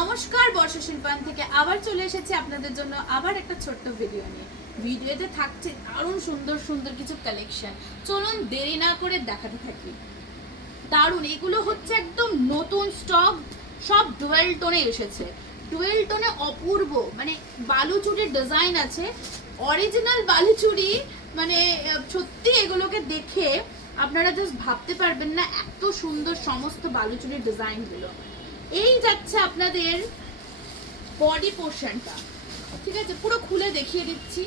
নমস্কার, বর্ষা শিল্পায়ন থেকে আবার চলে এসেছি আপনাদের জন্য আবার একটা ছোট্ট ভিডিও নিয়ে। ভিডিওতে থাকছে দারুণ সুন্দর সুন্দর কিছু কালেকশন। চলুন দেরি না করে দেখাতে থাকি। দারুণ, এগুলো হচ্ছে একদম নতুন স্টক, সব ডুয়েল টোনে এসেছে। ডুয়েল টোনে অপূর্ব, মানে বালুচুরির ডিজাইন আছে, অরিজিনাল বালুচুরি। মানে সত্যি এগুলোকে দেখে আপনারা জাস্ট ভাবতে পারবেন না এত সুন্দর সমস্ত বালুচুরির ডিজাইনগুলো। এই যাচ্ছে আপনাদের বডি পোর্শনটা, ঠিক আছে, পুরো খুলে দেখিয়ে দিচ্ছি।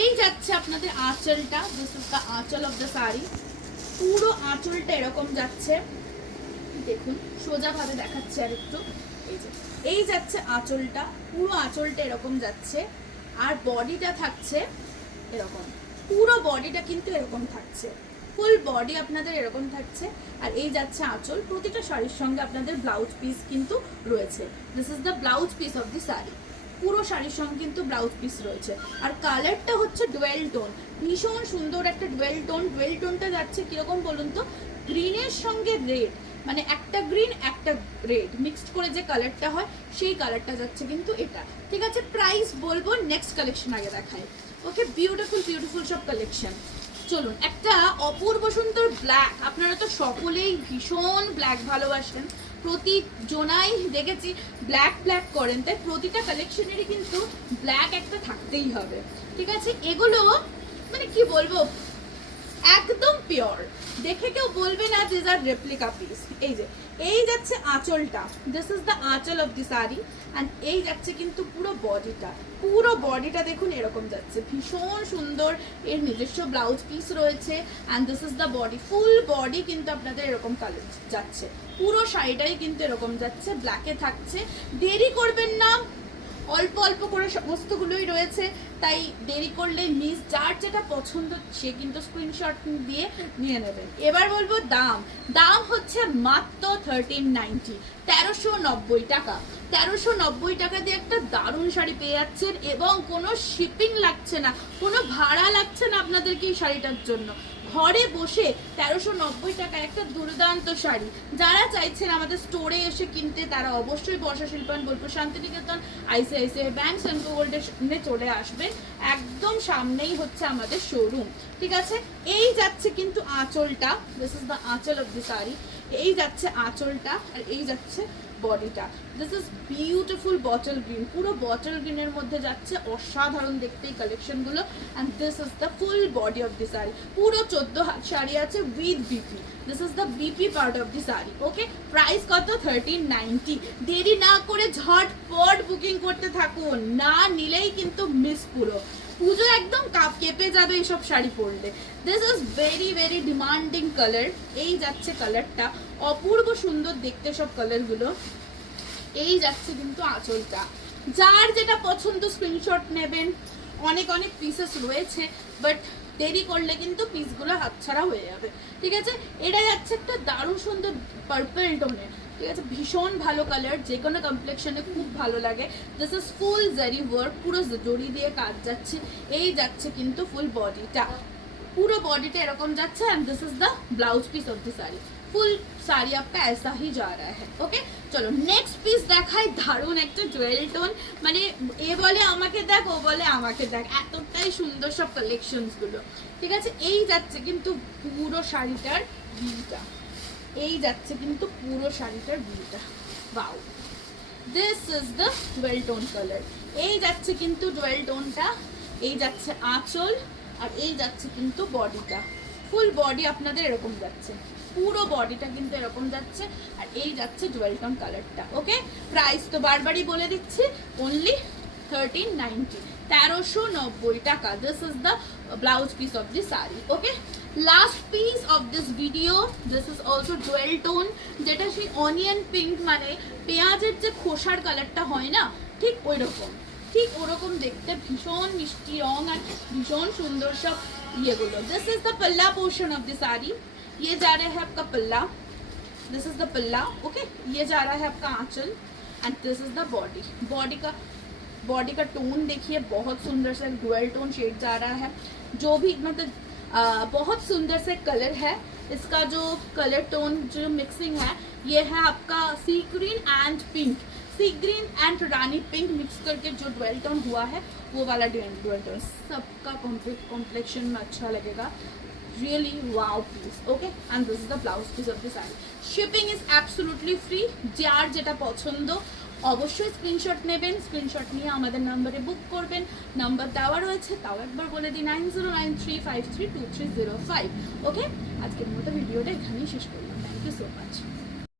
এই যাচ্ছে আপনাদের আঁচলটা, দিস ইজ দ্য আঁচল অফ দ্য শাড়ি। পুরো আঁচলটা এরকম যাচ্ছে, দেখুন সোজাভাবে দেখাচ্ছে আর একটু। এই যাচ্ছে আঁচলটা, পুরো আঁচলটা এরকম যাচ্ছে। আর বডিটা থাকছে এরকম, পুরো বডিটা কিন্তু এরকম থাকছে, ফুল বডি আপনাদের এরকম থাকছে। আর এই যাচ্ছে আঁচল। প্রতিটা শাড়ির সঙ্গে আপনাদের ব্লাউজ পিস কিন্তু রয়েছে। This is the blouse piece of the sari. পুরো শাড়ির সঙ্গে কিন্তু ব্লাউজ পিস রয়েছে। আর কালারটা হচ্ছে ডুয়েল টোন, ভীষণ সুন্দর একটা ডুয়েল টোন। ডুয়েল টোনটা যাচ্ছে কিরকম বলুন তো, গ্রিনের সঙ্গে রেড, মানে একটা গ্রিন একটা রেড মিক্সড করে যে কালারটা হয় সেই কালারটা যাচ্ছে কিন্তু এটা। ঠিক আছে, প্রাইস বলবো, নেক্সট কালেকশন আগে দেখায়। ওকে, বিউটিফুল বিউটিফুল সব কালেকশন। চলুন, একটা অপূর্ব সুন্দর ব্ল্যাক। আপনারা তো সকলেই ভীষণ ব্ল্যাক ভালোবাসেন, প্রতিজনাই দেখেছি ব্ল্যাক ব্ল্যাক করেন, তাই প্রতিটা কালেকশনেরই কিন্তু ব্ল্যাক একটা থাকতেই হবে। ঠিক আছে, এগুলো মানে কি বলবো, একদম পিওর, দেখে কেউ বলবে না দিস আর রেপ্লিকা পিস। এই যে এই যাচ্ছে আঁচলটা, দিস ইজ দ্য আঁচল অফ দি শাড়ি। অ্যান্ড এই যাচ্ছে কিন্তু পুরো বডিটা, পুরো বডিটা দেখুন এরকম যাচ্ছে, ভীষণ সুন্দর। এর নিজস্ব ব্লাউজ পিস রয়েছে। And this is the body, full body কিন্তু আপনাদের এরকম কালার যাচ্ছে, পুরো শাড়িটাই কিন্তু এরকম যাচ্ছে, ব্ল্যাকে থাকছে। দেরি করবেন না, অল্প অল্প করে সমস্তগুলোই রয়েছে, তাই দেরি করলে মিস। যার যেটা পছন্দ সে কিন্তু স্ক্রিনশট দিয়ে নিয়ে নেবেন। এবার বলবো দাম। দাম হচ্ছে মাত্র 1390, 1390 টাকা। 1390 টাকা দিয়ে একটা দারুণ শাড়ি পেয়ে যাচ্ছেন, এবং কোনো শিপিং লাগছে না, কোনো ভাড়া লাগছে না আপনাদেরকে এই শাড়িটার জন্য। ঘরে বসে 1390 টাকায় একটা দুর্দান্ত শাড়ি। যারা চাইছেন আমাদের স্টোরে এসে কিনতে, তারা অবশ্যই Barsha Shilpayan Bolpur Santiniketan ICICI bank central গোল্ডের সামনে চলে আসবেন। একদম সামনেই হচ্ছে আমাদের শোরুম। ঠিক আছে, এই যাচ্ছে কিন্তু আঁচলটা, দিস ইজ দ্য আঁচল অফ দি শাড়ি। এই যাচ্ছে আঁচলটা, আর এই যাচ্ছে বডিটা। This is beautiful bottle green, পুরো বটল গ্রিনের মধ্যে যাচ্ছে, অসাধারণ দেখতে এই কালেকশনগুলো। And this is the full body of the sari. পুরো 14 হাত শাড়ি আছে with BP. This is the BP part of the sari. Okay, price কত? 1390। দেরি না করে ঝটপট বুকিং করতে থাকুন, না নিলেই কিন্তু মিস পুরো। পুজো একদম কেঁপে যাবে এইসব শাড়ি পরলে। This is very very demanding colour. এই যাচ্ছে কালারটা, অপূর্ব সুন্দর দেখতে সব কালারগুলো। এই যাচ্ছে কিন্তু আঁচলটা। যার যেটা পছন্দ স্ক্রিনশট নেবেন। অনেক অনেক পিসেস রয়েছে, বাট দেরি করলে কিন্তু পিসগুলো হাতছাড়া হয়ে যাবে। ঠিক আছে, এটা যাচ্ছে একটা দারুণ সুন্দর পার্পল টোনের। ঠিক আছে, ভীষণ ভালো কালার, যে কোনো কমপ্লেক্সনে খুব ভালো লাগে। দিস ইজ ফুল জারি ওয়ার্ক, পুরো জড়ি দিয়ে কাজ যাচ্ছে। এই যাচ্ছে কিন্তু ফুল বডিটা, पूरा बॉडी टा एरकम जाच्छे। And this is the blouse piece of the sari. Full sari आपका ऐसा ही जा रहा है। ओके, चलो नेक्स्ट पीस देखाई। दारुण एक জুয়েল টোন, মানে এ বলে আমাকে দেখ, ও বলে আমাকে দেখ, এতটাই সুন্দর সব কালেকশনস গুলো। ঠিক আছে, এই যাচ্ছে কিন্তু পুরো শাড়িটার ভিউটা, এই যাচ্ছে কিন্তু পুরো শাড়িটার ভিউটা। Wow, this is the Jewel tone colour. এই যাচ্ছে কিন্তু জুয়েল টোনটা, এই যাচ্ছে আঁচল, আর এই যাচ্ছে কিন্তু বডিটা। ফুল বডি আপনাদের এরকম যাচ্ছে, পুরো বডিটা কিন্তু এরকম যাচ্ছে। আর এই যাচ্ছে জুয়েল টোন কালারটা। ওকে, প্রাইস তো বারবারই বলে দিচ্ছি, অনলি 1390, 1390 টাকা। This is the blouse piece of the sari. Okay, last piece of this video, this is also Jewel tone, যেটা সেই অনিয়ন পিঙ্ক, মানে পেঁয়াজের যে খোসার কালারটা হয় না, ঠিক ওই রকম, ঠিক ওরকম দেখতে, ভীষণ মিষ্টি রং আর ভীষণ সুন্দর সব ইয়েগুলো। This is the palla portion of the sari. ये जा रहा है आपका पल्ला, this is the palla. Okay, ये जा रहा है आपका आंचल, and this is the body. Body का टोन देखिए, बहुत सुंदर सा डुअल टोन शेड जा रहा है। जो भी मतलब बहुत सुंदर से कलर है। इसका जो कलर टोन जो मिक्सिंग है, ये है आपका sea green and pink. Sea green and rani pink mix करके जो ड्वेल टोन हुआ है वो वाला ड्वेल टोन सबका कॉम्प्लेक्शन में अच्छा लगेगा. Really wow piece. Okay, and this is the blouse piece of the saree. Shipping is absolutely free. যার যেটা পছন্দ অবশ্যই স্ক্রিনশট নেবেন, স্ক্রিনশট নিয়ে আমাদের নম্বরে বুক করবেন. নাম্বার দেওয়া রয়েছে, তাও একবার বলে দিই 9093532305. ওকে, আজকের মতো ভিডিওটা এখানেই শেষ করলাম. Thank you so much.